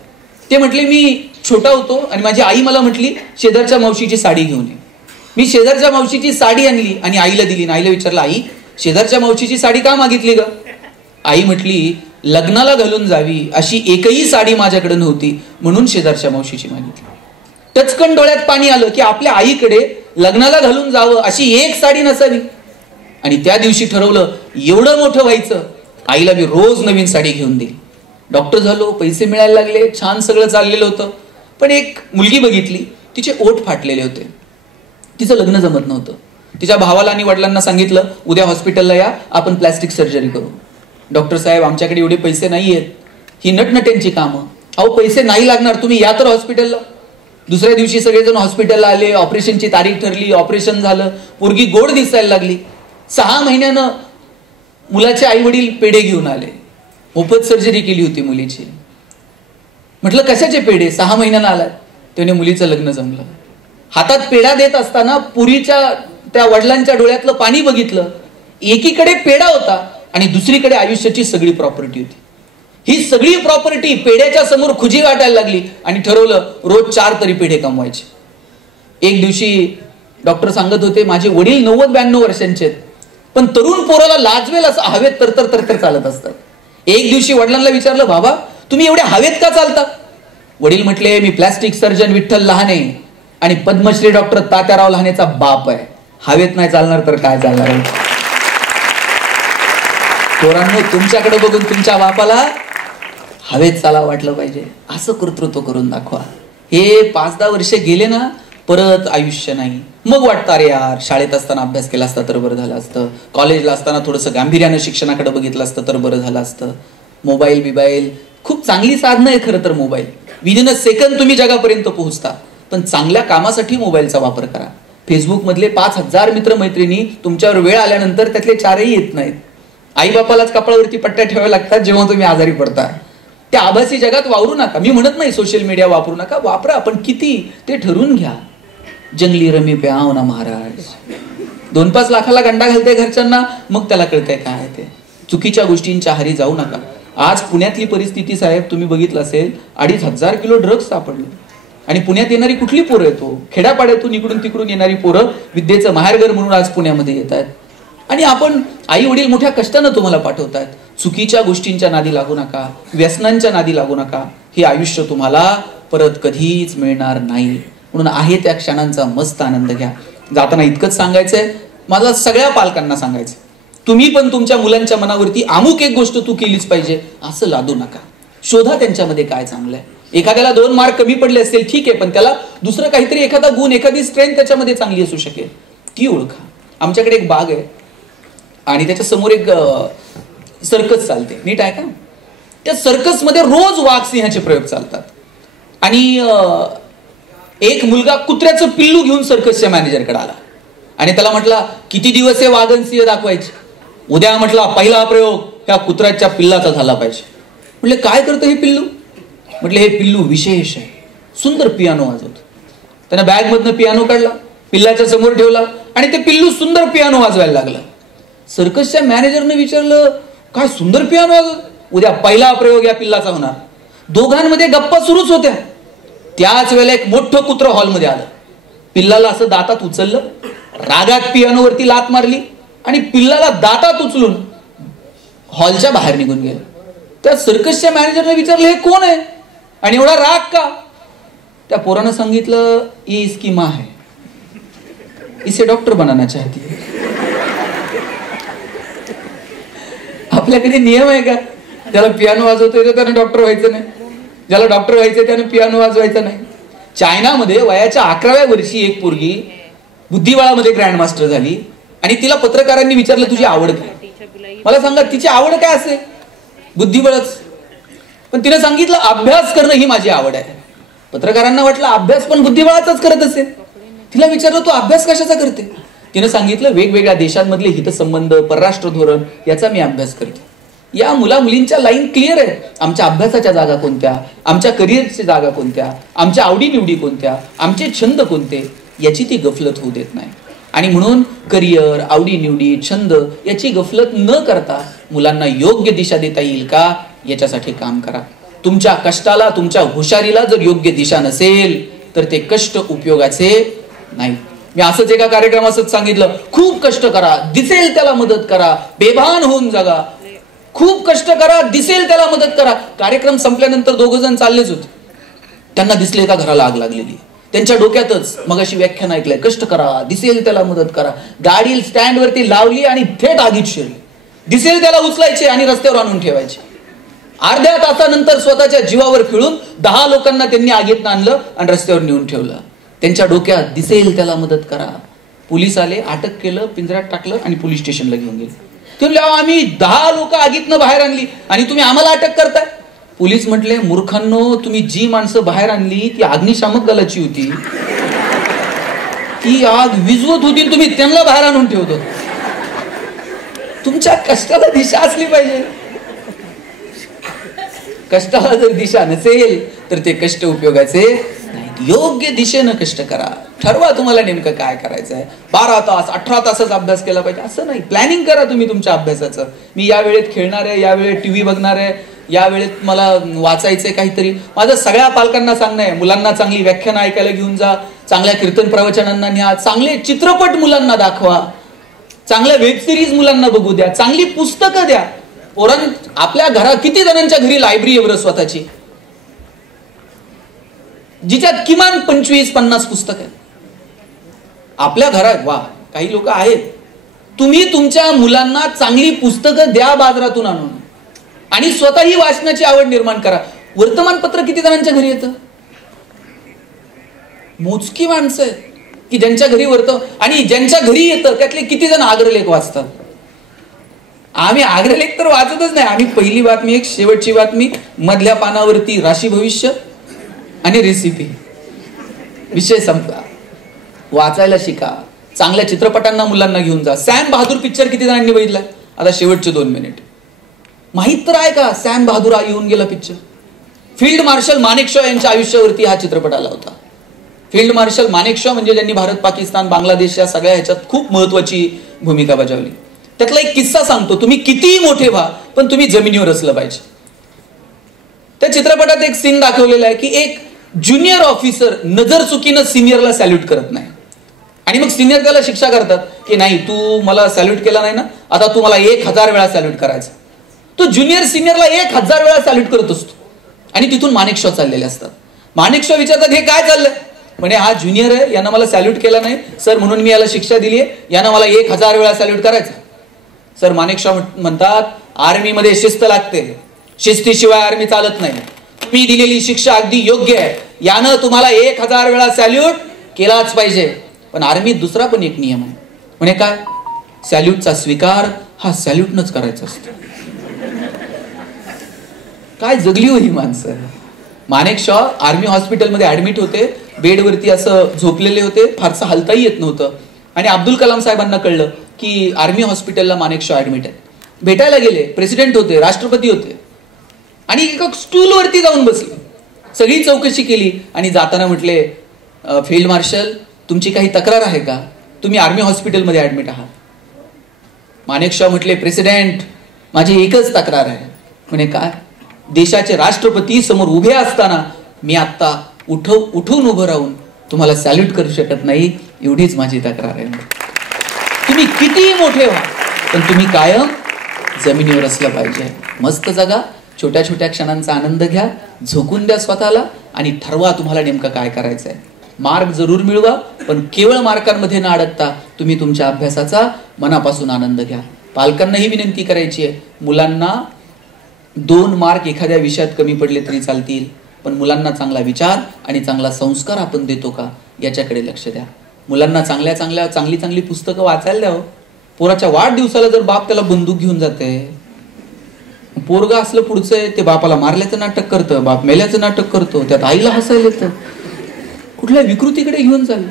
ते म्हटले मी छोटा होतो आणि माझी आई मला म्हटली शेजारच्या मावशीची साडी घेऊन ये. मी शेजारच्या मावशीची साडी आणली आणि आईला दिली. आईला विचारलं, आई शेजारच्या मावशीची साडी का मागितली ग? आई म्हटली लग्नाला घालून जावी अशी एकही साडी माझ्याकडे नव्हती म्हणून शेजारच्या मावशीची मागितली. टचकन डोळ्यात पाणी आलं की आपल्या आईकडे लग्नाला घालून जावं अशी एक साडी नसावी. आणि त्या दिवशी ठरवलं एवढं मोठं व्हायचं, आईला मी रोज नवीन साडी घेऊन देईल. डॉक्टर झालो, पैसे मिळायला लागले, छान सगळं चाललेलं होतं. पण एक मुलगी बघितली, तिचे ओठ फाटलेले होते, तिचं लग्न जमत नव्हतं. तिच्या भावाला आणि वडिलांना सांगितलं उद्या हॉस्पिटलला या, आपण प्लॅस्टिक सर्जरी करू. डॉक्टर साहेब आमच्याकडे एवढे पैसे नाही आहेत, ही नटनट्यांची कामं. अहो पैसे नाही लागणार, तुम्ही या तर हॉस्पिटलला. दुसऱ्या दिवशी सगळेजण हॉस्पिटलला आले, ऑपरेशनची तारीख ठरली, ऑपरेशन झालं, पोरगी गोड दिसायला लागली. 6 महिन्यानं मुलाचे आई वडील पेढे घेऊन आले, मोफत सर्जरी केली होती मुलीची. म्हटलं कशाचे पेढे? 6 महिन्यानं आलाय. त्याने मुलीचं लग्न जमलं. हातात पेढा देत असताना पुरीच्या त्या वडिलांच्या डोळ्यातलं पाणी बघितलं. एकीकडे पेढा होता आणि दुसरीकडे आयुष्याची सगळी प्रॉपर्टी होती. ही सगळी प्रॉपर्टी पेढ्याच्या समोर खुजी वाटायला लागली आणि ठरवलं रोज 4 तरी पेढे कमवायचे. एक दिवशी डॉक्टर सांगत होते माझे वडील 90-92 वर्षांचे आहेत, पण तरुण पोराला लाजवेल असं हवेत तरतर चालत असतात. एक दिवशी वडिलांना विचारलं, बाबा तुम्ही एवढ्या हवेत का चालता? वडील म्हटले मी प्लॅस्टिक सर्जन विठ्ठल लहाने आणि पद्मश्री डॉक्टर तात्याराव लहानेचा बाप आहे. हवेत नाही चालणार तर काय चालणार आहे? पोरांनो तुमच्याकडे बघून तुमच्या बापाला हवेत चाला वाटलं पाहिजे, असं कर्तृत्व करून दाखवा. हे 5-10 वर्ष गेले ना परत आयुष्य नाही. मग वाटतं अरे यार शाळेत असताना अभ्यास केला असता तर बरं झालं असतं, कॉलेजला असताना थोडंसं गांभीर्यानं शिक्षणाकडे बघितलं असतं तर बरं झालं असतं. मोबाईल खूप चांगली साधनं आहे खरं तर. मोबाईल विदिन अ सेकंद तुम्ही जगापर्यंत पोहोचता, पण चांगल्या कामासाठी मोबाईलचा वापर करा. फेसबुक मधले 5,000 मित्रमैत्रिणी तुमच्यावर वेळ आल्यानंतर त्यातले 4ही येत नाहीत. आई बापालाच कपाळावरती पट्ट्या ठेवाव्या लागतात जेव्हा तुम्ही आजारी पडता. त्या आभासी जगात वावरू नका. मी म्हणत नाही सोशल मीडिया वापरू नका, वापरा, पण किती ते ठरवून घ्या. जंगली रमी पे आओ ना महाराज. 2-5 लाखाला गंडा घालते घरच्यांना, मग त्याला कळतंय काय ते. चुकीच्या गोष्टींच्या हारी जाऊ नका. आज पुण्यातली परिस्थिती साहेब तुम्ही बघितलं असेल, 2,500 किलो ड्रग्ज सापडले. आणि पुण्यात येणारी कुठली पोरं येतो? खेड्यापाड्यातून इकडून तिकडून येणारी पोरं विद्येचं माहेरघर म्हणून आज पुण्यामध्ये येत आहेत. आणि आपण आई वडील मोठ्या कष्टानं तुम्हाला पाठवतात. चुकीच्या गोष्टींच्या नादी लागू नका, व्यसनांच्या नादी लागू नका. हे आयुष्य तुम्हाला परत कधीच मिळणार नाही. म्हणून आहे त्या क्षणांचा मस्त आनंद घ्या. जाताना इतकंच सांगायचंय, मला सगळ्या पालकांना सांगायचं, तुम्ही पण तुमच्या मुलांच्या मनावरती अमुक एक गोष्ट तू केलीच पाहिजे असं लादू नका. शोधा त्यांच्यामध्ये काय चांगलंय. एखाद्याला 2 मार्क कमी पडले असतील ठीक आहे, पण त्याला दुसरं काहीतरी एखादा गुण, एखादी स्ट्रेंथ त्याच्यामध्ये चांगली असू शकेल, ती ओळखा. आमच्याकडे एक बाग आहे आणि त्याच्या समोर एक सर्कस चालते. नीट आहे का? त्या सर्कस मध्ये रोज वाघ सिंहाचे प्रयोग चालतात. आणि एक मुलगा कुत्र्याचं पिल्लू घेऊन सर्कसच्या मॅनेजरकडे आला आणि त्याला म्हटला किती दिवस हे वाघन सिंह दाखवायचे? उद्या म्हटला पहिला प्रयोग ह्या कुत्र्याच्या पिल्लाचा झाला पाहिजे. म्हटले काय करतं हे पिल्लू? म्हटले हे पिल्लू विशेष आहे, सुंदर पियानो वाजवतो. त्याने बॅग मधनं पियानो काढला, पिल्लाच्या समोर ठेवला आणि ते पिल्लू सुंदर पियानो वाजवायला लागलं. सर्कसच्या मॅनेजरने विचारलं काय सुंदर पियानो वाजवत? उद्या पहिला प्रयोग या पिल्लाचा होणार. दोघांमध्ये गप्पा सुरूच होत्या. त्याच वेळेला एक मोठं कुत्रं हॉलमध्ये आलं. पिल्लाला असं दातात उचललं, रागात पियानोवरती लात मारली आणि पिल्लाला दातात उचलून हॉलच्या बाहेर निघून गेलं. त्या सर्कसच्या मॅनेजरने विचारलं हे कोण आहे आणि एवढा राग का? त्या पोरानं सांगितलं ये इसकी माँ है, इसे डॉक्टर बनाना चाहती है. आपल्याकडे नियम आहे का? ज्याला पियानो वाजवतोय त्याने डॉक्टर व्हायचं नाही, ज्याला डॉक्टर व्हायचं त्याने पियानो वाजवायचा नाही. चायनामध्ये वयाच्या 11व्या वर्षी एक पोरगी बुद्धिबळामध्ये ग्रँड मास्टर झाली आणि तिला पत्रकारांनी विचारलं तुझी आवड काय? मला सांगा तिची आवड काय असेल? बुद्धिबळच. पण तिने सांगितलं अभ्यास करणं ही माझी आवड आहे. पत्रकारांना वाटलं अभ्यास पण बुद्धिबळाचाच करत असेल. तिला विचारलं तू अभ्यास कशाचा करते? तिने सांगितलं वेगवेगळ्या देशांमधले हितसंबंध, परराष्ट्र धोरण याचा मी अभ्यास करते. या मुला मुलींच्या लाईन क्लिअर आहे. आमच्या अभ्यासाच्या जागा कोणत्या, आमच्या करिअरच्या जागा कोणत्या, आमच्या आवडीनिवडी कोणत्या, आमचे छंद कोणते, याची ती गफलत होऊ देत नाही. आणि म्हणून करिअर, आवडीनिवडी, छंद याची गफलत न करता मुलांना योग्य दिशा देता येईल का याच्यासाठी काम करा. तुमच्या कष्टाला, तुमच्या हुशारीला जर योग्य दिशा नसेल तर ते कष्ट उपयोगाचे नाही. मी असंच एका कार्यक्रमात सांगितलं, खूप कष्ट करा, दिसेल त्याला मदत करा, बेभान होऊन जगा. खूप कष्ट करा, दिसेल त्याला मदत करा. कार्यक्रम संपल्यानंतर दोघं जण चाललेच होते. त्यांना दिसले का घराला आग लागलेली. त्यांच्या डोक्यातच मगाशी व्याख्यान ऐकलंय, कष्ट करा, दिसेल त्याला मदत करा. गाडी स्टँड वरती लावली आणि थेट आगीत शिरली. दिसेल त्याला उचलायचे आणि रस्त्यावर आणून ठेवायचे. अर्ध्या तासानंतर स्वतःच्या जीवावर खिळून 10 लोकांना त्यांनी आगीत आणलं आणि रस्त्यावर नेऊन ठेवलं. त्यांच्या डोक्यात दिसेल त्याला मदत करा. पोलीस आले, अटक केलं, पिंजऱ्यात टाकलं आणि पोलीस स्टेशनला घेऊन गेले. तुम्ही आम्ही 10 लोक आगीतनं बाहेर आणली आणि तुम्ही आम्हाला अटक करताय. पोलीस म्हटले, मूर्खांनो, तुम्ही जी माणसं बाहेर आणली ती अग्निशामक दलाची होती. ती आग विझवत होती, तुम्ही त्यांना बाहेर आणून ठेवत होता. तुमच्या कष्टाला दिशा असली पाहिजे. कष्टाला जर दिशा नसेल तर ते कष्ट उपयोगाचे नाहीत. योग्य दिशेनं कष्ट करा. ठरवा तुम्हाला नेमकं काय करायचं आहे. 12 तास 18 तासच अभ्यास केला पाहिजे असं नाही. प्लॅनिंग करा तुम्ही तुमच्या अभ्यासाचं. मी या वेळेत खेळणार आहे, या वेळेत टीव्ही बघणार आहे, या वेळेत मला वाचायचंय काहीतरी. माझं सगळ्या पालकांना सांगणं आहे, मुलांना चांगली व्याख्यान ऐकायला घेऊन जा, चांगल्या कीर्तन प्रवचनांना न्या, चांगले चित्रपट मुलांना दाखवा, चांगल्या वेब सिरीज मुलांना बघू द्या, चांगली पुस्तकं द्या. आपल्या घरात किती जणांच्या घरी लायब्ररी आहे बरं स्वतःची, जिच्यात किमान 25-50 पुस्तक आहेत आपल्या घरात? वा, काही लोक आहेत. तुम्ही तुमच्या मुलांना चांगली पुस्तकं द्या बाजारातून आणून आणि स्वतःही वाचनाची आवड निर्माण करा. वर्तमानपत्र किती जणांच्या घरी येतं? मोजकी माणसं आहेत की ज्यांच्या घरी आणि ज्यांच्या घरी येतं त्यातले किती जण अग्रलेख वाचतात? आम्ही अग्रलेख तर वाचतच नाही. आम्ही पहिली बातमी एक, शेवटची बातमी, मधल्या पानावरती राशी भविष्य आणि रेसिपी, विषय संपला. वाचायला शिका. चांगल्या चित्रपटांना मुलांना घेऊन जा. सॅम बहादूर पिक्चर किती जणांनी बघितलाय? आता शेवटचे 2 मिनिट. माहित तर आहे का सॅम बहादूर येऊन गेला पिक्चर? फील्ड मार्शल मानेकशॉ यांच्या आयुष्यावरती हा चित्रपट आला होता. फील्ड मार्शल मानेकशॉ म्हणजे ज्यांनी भारत, पाकिस्तान, बांगलादेश या सगळ्या ह्याच्यात खूप महत्वाची भूमिका बजावली. त्यातला एक किस्सा सांगतो. तुम्ही कितीही मोठे व्हा पण तुम्ही जमिनीवर असलं पाहिजे. त्या चित्रपटात एक सीन दाखवलेला आहे की एक ज्युनियर ऑफिसर नजर चुकीनं सिनियरला सॅल्यूट करत नाही आणि मग सिनियर त्याला शिक्षा करतात की नाही, तू मला सॅल्यूट केला नाही ना, आता तू मला 1000 वेळा सॅल्यूट करायचा. तो ज्युनियर सिनियरला 1000 वेळा सॅल्यूट करत असतो आणि तिथून मानेकशॉ चाललेले असतात. मानेकशॉ विचारतात, हे काय चाललंय? म्हणे, हा ज्युनियर आहे, यानं मला सॅल्यूट केला नाही सर, म्हणून मी याला शिक्षा दिली आहे, यानं मला 1000 वेळा सॅल्यूट करायचा. सर, मानेकशॉ म्हणतात, आर्मीमध्ये शिस्त लागते, शिस्तीशिवाय आर्मी चालत नाही. मी दिलेली शिक्षा अगदी योग्य आहे, यानं तुम्हाला 1000 वेळा सॅल्यूट केलाच पाहिजे. पण आर्मीत दुसरा पण एक नियम आहे. म्हणे काय? सॅल्यूटचा स्वीकार हा सॅल्यूटनच करायचा असतो. काय जगली हो ही माणसं. मानेकशॉ आर्मी हॉस्पिटलमध्ये ऍडमिट होते, बेडवरती असं झोपलेले होते, फारसं हलताही येत नव्हतं. आणि अब्दुल कलाम साहेबांना कळलं की आर्मी हॉस्पिटलला मानेकशॉ ऍडमिट आहे. भेटायला गेले. प्रेसिडेंट होते, राष्ट्रपती होते आणि एका स्टूलवरती जाऊन बसले. सगळी चौकशी केली आणि जाताना म्हटले, फील्ड मार्शल, तुमची काही तक्रार आहे का? तुम्ही आर्मी हॉस्पिटलमध्ये ऍडमिट आहात. मानेकशॉ म्हटले, प्रेसिडेंट, माझी एकच तक्रार आहे. म्हणे काय? देशाचे राष्ट्रपती समोर उभे असताना मी आता उठून उभं राहून तुम्हाला सॅल्यूट करू शकत नाही, एवढीच माझी तक्रार आहे. तुम्ही कितीही मोठे व्हा पण तुम्ही कायम जमिनीवर असलं पाहिजे. मस्त जगा, छोट्या छोट्या क्षणांचा आनंद घ्या, झोकून द्या स्वतःला आणि ठरवा तुम्हाला नेमकं काय करायचंय. मार्क जरूर मिळवा पण केवळ मार्कांमध्ये न अडकता तुम्ही तुमच्या अभ्यासाचा मनापासून आनंद घ्या. पालकांना ही विनंती करायची आहे, मुलांना 2 मार्क एखाद्या विषयात कमी पडले तरी चालतील, पण मुलांना चांगला विचार आणि चांगला संस्कार आपण देतो का याच्याकडे लक्ष द्या. मुलांना चांगली पुस्तकं वाचायला द्या. पोराच्या वाढदिवसाला जर बाप त्याला बंदूक घेऊन जाते, पोरगा असलं पुढचं ते बापाला मारल्याचं नाटक करतं, बाप मेल्याचं नाटक करतो, त्यात आईला हसायला येतं, कुठल्या विकृतीकडे घेऊन चाललं.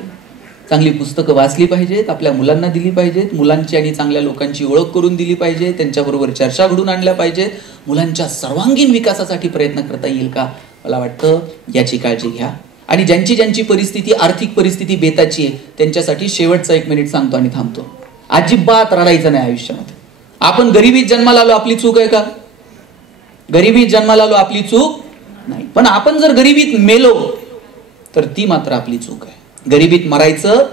चांगली पुस्तकं वाचली पाहिजेत, आपल्या मुलांना दिली पाहिजेत, मुलांची आणि चांगल्या लोकांची ओळख करून दिली पाहिजे, त्यांच्याबरोबर चर्चा घडून आणल्या पाहिजेत, मुलांच्या सर्वांगीण विकासासाठी प्रयत्न करता येईल का, मला वाटतं याची काळजी घ्या. आणि ज्यांची ज्यांची परिस्थिती, आर्थिक परिस्थिती बेताची आहे, त्यांच्यासाठी शेवटचा 1 मिनिट सांगतो आणि थांबतो. अजिबात रडायचं नाही आयुष्यामध्ये. आपण गरिबीत जन्माला आलो, आपली चूक आहे का? गरिबीत जन्माला आलो, आपली चूक नाही. पण आपण जर गरिबीत मेलो तर ती मात्र आपली चूक आहे. गरिबीत मरायचं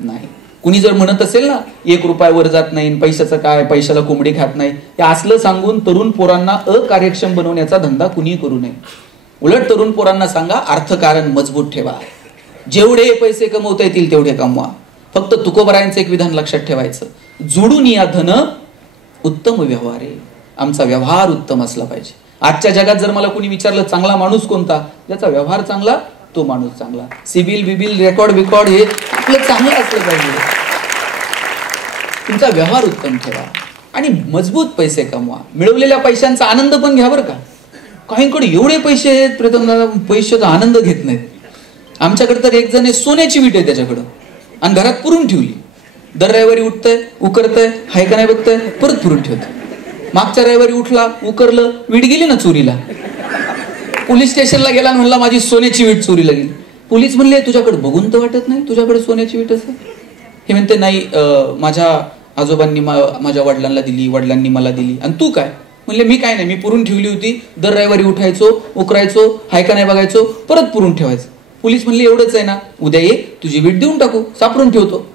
नाही. कुणी जर म्हणत असेल ना 1 रुपया वर जात नाही, पैशाचं काय, पैशाला कोंबडी खात नाही, हे असलं सांगून तरुण पोरांना अकार्यक्षम बनवण्याचा धंदा कुणी करू नये. उलट तरुण पोरांना सांगा, अर्थकारण मजबूत ठेवा, जेवढे पैसे कमवता येतील तेवढे कमवा. फक्त तुकोबरायांचं एक विधान लक्षात ठेवायचं, जोडून या धन उत्तम व्यवहार आहे. आमचा व्यवहार उत्तम असला पाहिजे. आजच्या जगात जर मला कुणी विचारलं चांगला माणूस कोणता, ज्याचा व्यवहार चांगला तो माणूस चांगला. सिबिल बिबिल रेकॉर्ड बिकॉर्ड हे आपलं चांगलं असलं पाहिजे. तुमचा व्यवहार उत्तम ठेवा आणि मजबूत पैसे कमवा. मिळवलेल्या पैशांचा आनंद पण घ्या बरं का. काहींकडे एवढे पैसे आहेत, प्रथम पैशाचा आनंद घेत नाहीत. आमच्याकडे तर एक जण सोन्याची वीट आहे त्याच्याकडं, आणि घरात पुरून ठेवली. दर रविवारी उठतंय, उकरतंय, हाय का नाही बघतंय, परत पुरून ठेवतंय. मागच्या रविवारी उठला, उकरलं, वीट गेली ना चोरीला. पोलीस स्टेशनला गेला, म्हणला माझी सोन्याची वीट चोरीला गेली. पोलीस म्हणले तुझ्याकडे बघून तर वाटत नाही तुझ्याकडे सोन्याची वीट असं. हे म्हणते नाही, माझ्या आजोबांनी माझ्या वडिलांना दिली, वडिलांनी मला दिली. आणि तू काय? म्हणले मी काय नाही, मी पुरून ठेवली होती. दर रविवारी उठायचो, उकरायचो, हाय का नाही बघायचो, परत पुरून ठेवायचं. पोलीस म्हणले एवढंच आहे ना, उद्या ये, तुझी वीट देऊन टाकू, सापडून ठेवतो.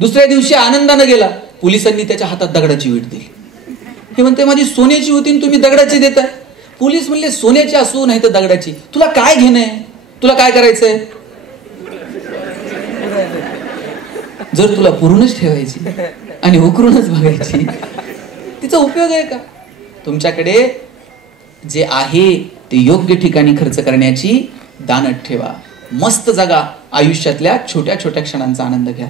दुसऱ्या दिवशी आनंदानं गेला, पोलिसांनी त्याच्या हातात दगडाची वीट दिली. हे म्हणते माझी सोन्याची होती आणि तुम्ही दगडाची देताय. पोलीस म्हणले सोन्याची असू नाही तर दगडाची, तुला काय घेणं आहे, तुला काय करायचंय? जर तुला पुरूनच ठेवायची आणि उकरूनच बघायची, तिचा उपयोग आहे का? तुमच्याकडे जे आहे ते योग्य ठिकाणी खर्च करण्याची दानत ठेवा. मस्त जगा, आयुष्यातल्या छोट्या छोट्या क्षणांचा आनंद घ्या.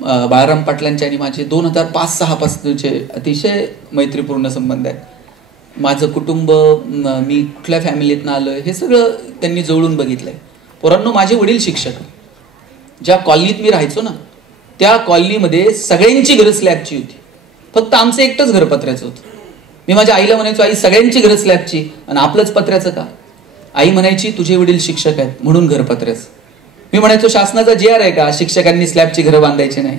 बाळाराम पाटलांचे आणि माझे 2005-06 पासूनचे अतिशय मैत्रीपूर्ण संबंध आहेत. माझं कुटुंब, मी कुठल्या फॅमिलीतनं आलोय, हे सगळं त्यांनी जवळून बघितलंय. पोरांनो, माझे वडील शिक्षक. ज्या कॉलनीत मी राहायचो ना, त्या कॉलनीमध्ये सगळ्यांची घरं स्लॅबची होती, फक्त आमचं एकटंच घर पत्र्याचं होतं. मी माझ्या आईला म्हणायचो, आई सगळ्यांची घरं स्लॅबची आणि आपलंच पत्र्याचं का? आई म्हणायची तुझे वडील शिक्षक आहेत म्हणून घर पत्र्याचं. मी म्हणायचो शासनाचा JR आहे का शिक्षकांनी स्लॅबची घरं बांधायची नाही?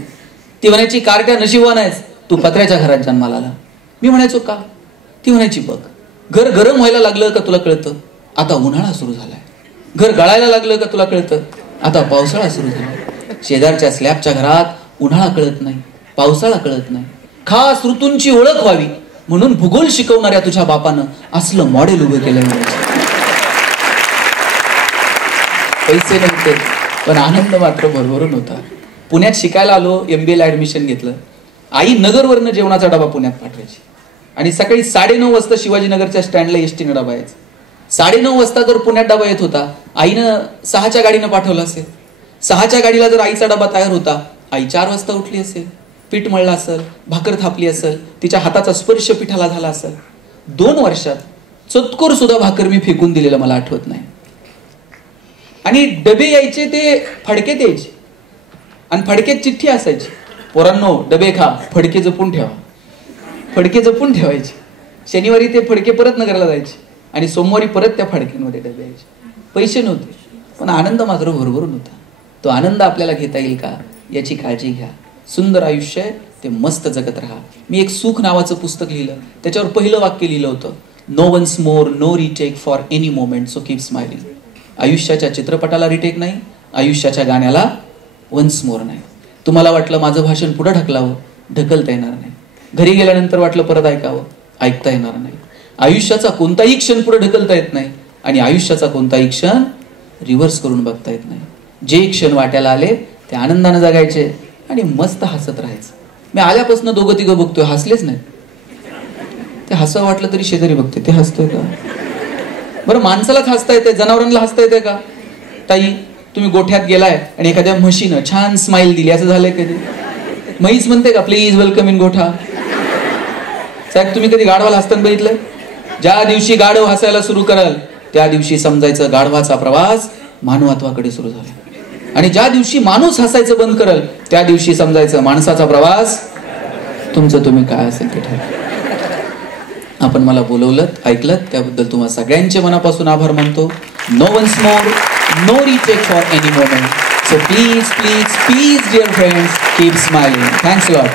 ती म्हणायची कारट्या नशिबवान आहेस, तू पत्र्याच्या घरात जन्माला आला. मी म्हणायचो का? ती म्हणायची बघ, घर गरम व्हायला लागलं का तुला कळतं, आता उन्हाळा सुरू झालाय. घर गळायला लागलं का तुला कळतं, आता पावसाळा सुरू झाला. शेजारच्या स्लॅबच्या घरात उन्हाळा कळत नाही, पावसाळा कळत नाही. खास ऋतूंची ओळख व्हावी म्हणून भूगोल शिकवणाऱ्या तुझ्या बापानं असलं मॉडेल उभं केलं. पैसे नव्हते पण आनंद मात्र भरभरून होता. पुण्यात शिकायला आलो, MBA ला ऍडमिशन घेतलं. आई नगरवरनं जेवणाचा डबा पुण्यात पाठवायची आणि सकाळी 9:30 वाजता शिवाजीनगरच्या स्टँडला एसटीनं डबा यायचा. 9:30 वाजता जर पुण्यात डबा येत होता, आईनं 6च्या गाडीनं पाठवलं असेल. 6च्या गाडीला जर आईचा डबा तयार होता, आई 4 वाजता उठली असेल, पीठ मळलं असेल, भाकर थापली असेल, तिच्या हाताचा स्पर्श पिठाला झाला असेल. 2 वर्षात चतकोर सुद्धा भाकर मी फेकून दिलेलं मला आठवत नाही. आणि डबे यायचे ते फडकेत यायचे आणि फडकेत चिठ्ठी असायची, पोरांनो डबे खा, फडके जपून ठेवा. फडके जपून ठेवायचे. शनिवारी ते फडके परत नगरला जायचे आणि सोमवारी परत त्या फडक्यांमध्ये डबे यायचे. पैसे नव्हते पण आनंद मात्र भरभरून होता. तो आनंद आपल्याला घेता येईल का याची काळजी घ्या. सुंदर आयुष्य आहे ते मस्त जगत राहा. मी एक सुख नावाचं पुस्तक लिहिलं, त्याच्यावर पहिलं वाक्य लिहिलं होतं, no once more, no retake for any moment, so keep smiling. आयुष्याच्या चित्रपटाला रिटेक नाही, आयुष्याच्या गाण्याला वन्स मोर नाही. तुम्हाला वाटलं माझं भाषण पुढे ढकलावं, ढकलता येणार नाही. घरी गेल्यानंतर वाटलं परत ऐकावं, ऐकता येणार नाही. आयुष्याचा कोणताही क्षण पुढे ढकलता येत नाही आणि आयुष्याचा कोणताही क्षण रिव्हर्स करून बघता येत नाही. जे क्षण वाट्याला आले ते आनंदाने जगायचे आणि मस्त हसत राहायचं. मी आल्यापासून 2-3 बघतोय, हसलेच नाही. ते हसं वाटलं तरी शेजारी बघते, ते हसतोय का? बरं, माणसालाच हसता येते, जनावरांना हसता येते का? ताई, तुम्ही गोठ्यात गेलाय आणि एखाद्या म्हशीनं छान स्माइल दिली, असं झालंय कधी? म्हैस म्हणते का प्लीज वेलकम इन गोठा? साहेब, तुम्ही कधी गाढवाला हसताना बघितलंय? ज्या दिवशी गाढव हसायला सुरू कराल त्या दिवशी समजायचं गाढवाचा प्रवास मानवत्वाकडे सुरू झाला. आणि ज्या दिवशी माणूस हसायचं बंद करेल त्या दिवशी समजायचं माणसाचा प्रवास तुमचं तुम्ही काय असेल ते ठरवा. आपण मला बोलवलं, ऐकलं, त्याबद्दल तुम्हाला सगळ्यांचे मनापासून आभार मानतो. No once more, no retake for any moment. So please please please dear friends, keep smiling. Thanks lot.